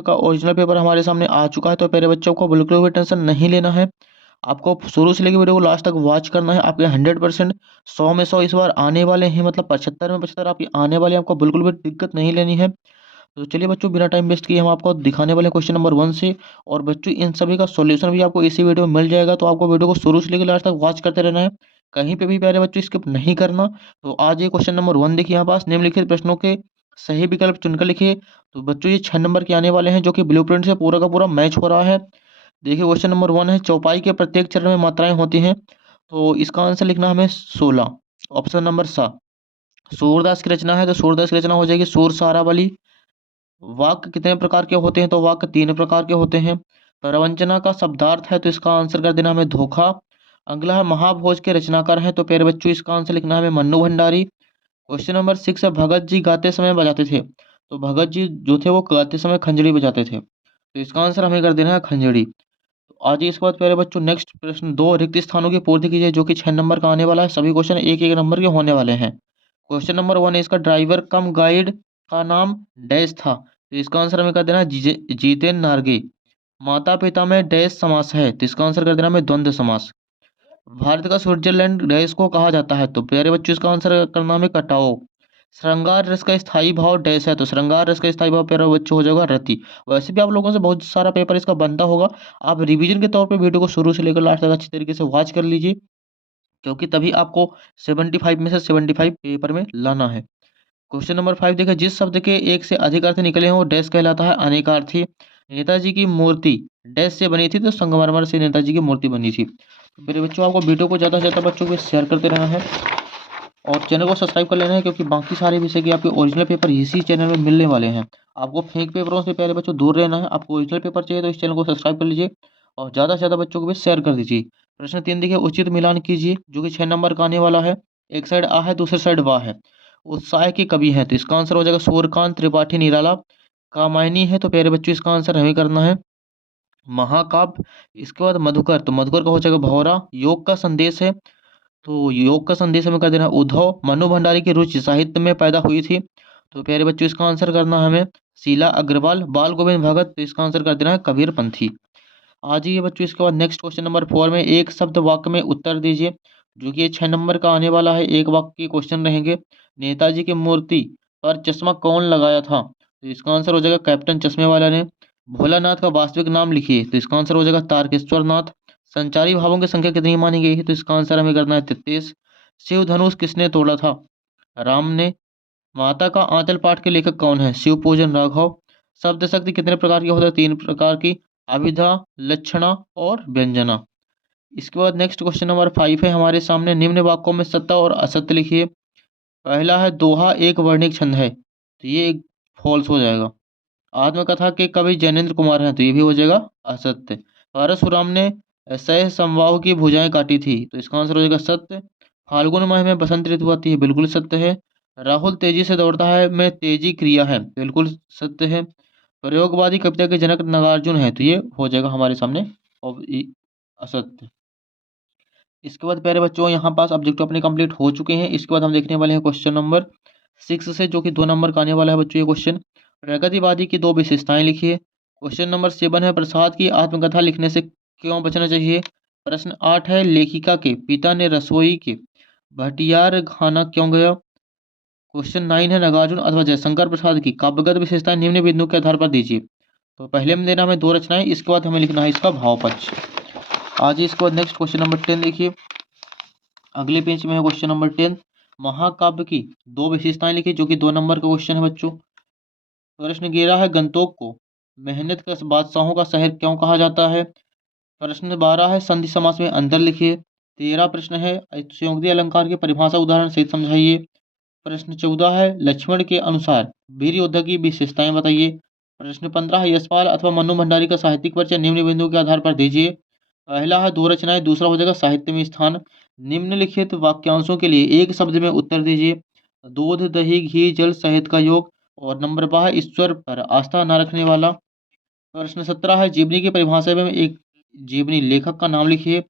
का original paper हमारे सामने आ चुका है। तो प्यारे बच्चों को बिल्कुल भी टेंशन नहीं लेना है। आपको शुरू से लेकर वीडियो को लास्ट तक वॉच करना है। आपके 100% 100 में 100 इस बार आने वाले हैं, मतलब 75 में 75 आपके आने वाले हैं। आपको बिल्कुल भी दिक्कत नहीं लेनी है। तो चलिए बच्चों, बिना टाइम वेस्ट किए हम आपको दिखाने वाले हैं क्वेश्चन नंबर 1 से। और बच्चों इन सभी का सॉल्यूशन भी आपको इसी वीडियो में मिल जाएगा। तो आपको वीडियो को शुरू से लेकर लास्ट तक वॉच करते रहना है, कहीं पे भी प्यारे बच्चों स्किप नहीं करना। तो आज ये क्वेश्चन नंबर 1 देखिए यहाँ पास, निम्नलिखित प्रश्नों के सही विकल्प चुनकर लिखिए। तो बच्चों ये 6 नंबर के आने वाले हैं, जो कि ब्लूप्रिंट से पूरा का पूरा मैच हो रहा है। देखिए क्वेश्चन नंबर 1 है, चौपाई के प्रत्येक चरण में मात्राएं होती हैं। तो इसका आंसर लिखना हमें 16, ऑप्शन नंबर सा। सूरदास की रचना है, तो सूरदास की रचना हो जाएगी सूर सारावली। वाक्य कितने प्रकार के होते हैं, तो वाक्य 3 प्रकार के होते हैं। प्रवंचना का शब्दार्थ है, तो इसका आंसर कर देना हमें धोखा। अगला है महाभोज के रचनाकार हैं, तो प्यारे बच्चों इसका आंसर लिखना है हमें मन्नू भंडारी। क्वेश्चन नंबर 6 है, भगत जी गाते समय बजाते थे। तो भगत जी जो थे वो गाते समय खंजड़ी बजाते थे, तो इसका आंसर हमें कर देना है खंजड़ी। तो आज इसके बाद प्यारे बच्चों नेक्स्ट प्रश्न 2, रिक्त स्थानों की पूर्ति कीजिए, जो कि 6 नंबर का आने वाला है। सभी क्वेश्चन एक एक नंबर के होने वाले हैं। क्वेश्चन नंबर 1 है, इसका ड्राइवर कम गाइड का नाम डैश था। तो इसका आंसर हमें कर देना है जितेन नार्गे। माता पिता में डैश समास है, तो इसका आंसर कर देना हमें द्वंद्व समास। भारत का स्विट्जरलैंड डैश को कहा जाता है, तो प्यारे बच्चों इसका आंसर करना हमें कटाओ। श्रृंगार रस का स्थायी भाव डैश है, तो श्रृंगार रस का स्थायी भाव प्यारे बच्चों हो जाएगा रति। वैसे भी आप लोगों से बहुत सारा पेपर इसका बनता होगा। आप रिवीजन के तौर पे वीडियो को शुरू से लेकर लास्ट तक अच्छी तरीके से वॉच कर लीजिए, क्योंकि तभी आपको 75 में से 75 पेपर में लाना है। क्वेश्चन नंबर 5 देखिए, जिस शब्द के एक से अधिक अर्थ निकले हैं वो डैश कहलाता है अनेकार्थी। नेताजी की मूर्ति डैश से बनी थी, तो संगमरमर से नेताजी की मूर्ति बनी थी। तो मेरे बच्चों आपको वीडियो को ज़्यादा से ज़्यादा बच्चों को शेयर करते रहना है और चैनल को सब्सक्राइब कर लेना है, क्योंकि बाकी सारे विषय के आपके ओरिजिनल पेपर इसी चैनल में मिलने वाले हैं। आपको फेक पेपरों से पहले बच्चों दूर रहना है। आपको ओरिजिनल पेपर चाहिए तो इस चैनल को सब्सक्राइब कर लीजिए और ज़्यादा से ज़्यादा बच्चों को भी शेयर कर दीजिए। प्रश्न 3 देखिए, उचित मिलान कीजिए, जो कि 6 नंबर का आने वाला है। एक साइड आ है, दूसरी साइड वाह है। उत्साह के कवि हैं, तो इसका आंसर हो जाएगा सूर्यकांत त्रिपाठी निराला। कामायनी है, तो प्यारे बच्चों इसका आंसर हमें करना है महाकाव्य। इसके बाद मधुकर, तो मधुकर का हो जाएगा भौरा। योग का संदेश है, तो योग का संदेश हमें कर देना उद्धव। मनु भंडारी की रुचि साहित्य में पैदा हुई थी, तो प्यारे बच्चों इसका आंसर करना है हमें शीला अग्रवाल। बाल गोविंद भगत, तो इसका आंसर कर देना है कबीर पंथी। आ जाइए बच्चों इसके बाद नेक्स्ट क्वेश्चन नंबर 4 में, एक शब्द वाक्य में उत्तर दीजिए, जो कि ये 6 नंबर का आने वाला है। एक वाक्य के क्वेश्चन रहेंगे। नेताजी की मूर्ति पर चश्मा कौन लगाया था, तो इसका आंसर हो जाएगा कैप्टन चश्मे वाला ने। भोलानाथ का वास्तविक नाम लिखिए, तो इसका आंसर हो जाएगा तारकेश्वर नाथ। संचारी भावों की संख्या कितनी मानी गई है, तो इसका आंसर हमें करना है 33। शिव धनुष किसने तोड़ा था, राम ने। माता का आंचल पाठ के लेखक कौन है, शिव पूजन राघव। शब्द शक्ति कितने प्रकार की होता है, 3 प्रकार की, अभिधा, लक्षणा और व्यंजना। इसके बाद नेक्स्ट क्वेश्चन नंबर 5 है हमारे सामने, निम्न वाक्यों में सत्य और असत्य लिखिए। पहला है, दोहा एक वर्णिक छंद है, तो ये एक फॉल्स हो जाएगा। आत्मकथा के कवि जैनेन्द्र कुमार हैं, तो ये भी हो जाएगा असत्य। परशुराम ने सह संवाह की भुजाएं काटी थी, तो इसका आंसर हो जाएगा सत्य। फाल्गुन माह में बसंत ऋतु आती है, बिल्कुल सत्य है। राहुल तेजी से दौड़ता है में तेजी क्रिया है, बिल्कुल सत्य है। प्रयोगवादी कविता के जनक नागार्जुन है, तो ये हो जाएगा हमारे सामने और असत्य। इसके बाद प्यारे बच्चों यहाँ पास ऑब्जेक्टिव अपने कंप्लीट हो चुके हैं। इसके बाद हम देखने वाले हैं क्वेश्चन नंबर 6 से, जो कि 2 नंबर का आने वाला है बच्चों ये क्वेश्चन। प्रगतिवादी की 2 विशेषताएं लिखिए। क्वेश्चन नंबर 7 है, प्रसाद की आत्मकथा लिखने से क्यों बचना चाहिए। प्रश्न 8 है, लेखिका के पिता ने रसोई के भटियार खाना क्यों गया। क्वेश्चन 9 है, नागार्जुन अथवा जयशंकर प्रसाद की काव्यगत विशेषताएं निम्न बिंदु के आधार पर दीजिए। तो पहले में देना हमें 2 रचनाएं, इसके बाद हमें लिखना है इसका भाव पक्ष। आज इसके बाद नेक्स्ट क्वेश्चन नंबर 10 देखिए, अगले पेज में है क्वेश्चन नंबर 10। महाकाव्य की 2 विशेषताएं लिखिए, जो कि 2 नंबर का क्वेश्चन है बच्चों। प्रश्न 11 है, गंतोक को मेहनत का बादशाहों का शहर क्यों कहा जाता है। प्रश्न 12 है, संधि समास में अंतर लिखिए। 13 प्रश्न है, संयुक्ति अलंकार की परिभाषा उदाहरण सहित समझाइए। प्रश्न 14 है, लक्ष्मण के अनुसार वीर योद्धा की विशेषताएं बताइए। प्रश्न 15 है, यशपाल अथवा मन्नू भंडारी का साहित्यिक परिचय निम्न बिंदु के आधार पर दीजिए। पहला है 2 रचनाएं, दूसरा हो जाएगा साहित्य में स्थान। निम्नलिखित वाक्यांशों के लिए एक शब्द में उत्तर दीजिए। दूध दही घी जल शहद का योग। और नंबर 12 है, ईश्वर पर आस्था न रखने वाला। प्रश्न 17 है, जीवनी की परिभाषा में एक जीवनी लेखक का नाम लिखिए।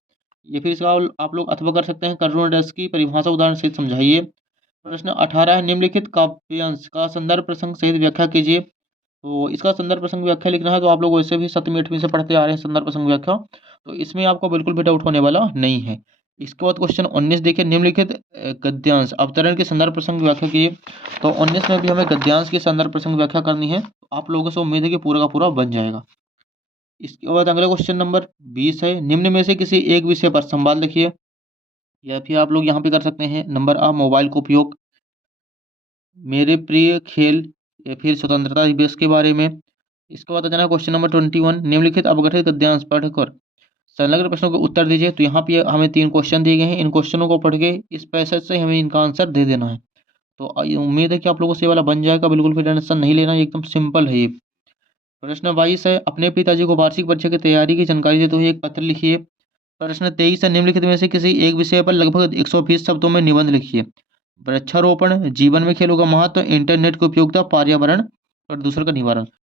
या फिर इसका आप लोग अथवा कर सकते हैं, करुण रस की परिभाषा उदाहरण सहित समझाइए। प्रश्न 18 है, निम्नलिखित काव्यांश का संदर्भ प्रसंग सहित व्याख्या कीजिए। तो इसका संदर्भ प्रसंग व्याख्या लिखना है, तो आप लोग वैसे भी 7वीं 8वीं से पढ़ते आ रहे हैं संदर्भ प्रसंग व्याख्या, तो इसमें आपको बिल्कुल भी डाउट होने वाला नहीं है। इसके बाद क्वेश्चन 19 देखिए, निम्नलिखित गद्यांश अवतरण के संदर्भ प्रसंग व्याख्या कीजिए। तो 19 में भी हमें गद्यांश की संदर्भ प्रसंग व्याख्या करनी है। आप लोगों से उम्मीद है कि पूरा का पूरा बन जाएगा। इसके बाद अगला क्वेश्चन नंबर 20 है, निम्न में से किसी एक विषय पर संवाद लिखिए। या फिर आप लोग यहाँ पे कर सकते हैं, नंबर आ मोबाइल का उपयोग, मेरे प्रिय खेल, या फिर स्वतंत्रता दिवस के बारे में। इसके बाद आ जाना क्वेश्चन नंबर 21, निम्नलिखित अपघटित गद्यांश पढ़कर संलग्न प्रश्नों के उत्तर दीजिए। तो यहाँ पे हमें 3 क्वेश्चन दिए गए हैं, इन क्वेश्चनों को पढ़ के इस पैसेज से हमें इनका आंसर दे देना है। तो उम्मीद है कि आप लोगों से ये वाला बन जाएगा, बिल्कुल भी टेंशन नहीं लेना, एकदम सिंपल है ये। प्रश्न 22 है, अपने पिताजी को वार्षिक परीक्षा की तैयारी की जानकारी देते हुए एक पत्र लिखिए। प्रश्न 23 है, निम्नलिखित में से किसी एक विषय पर लगभग 120 शब्दों में निबंध लिखिए। वृक्षारोपण, जीवन में खेलों का महत्व, इंटरनेट की उपयोगिता, पर्यावरण प्रदूषण का निवारण।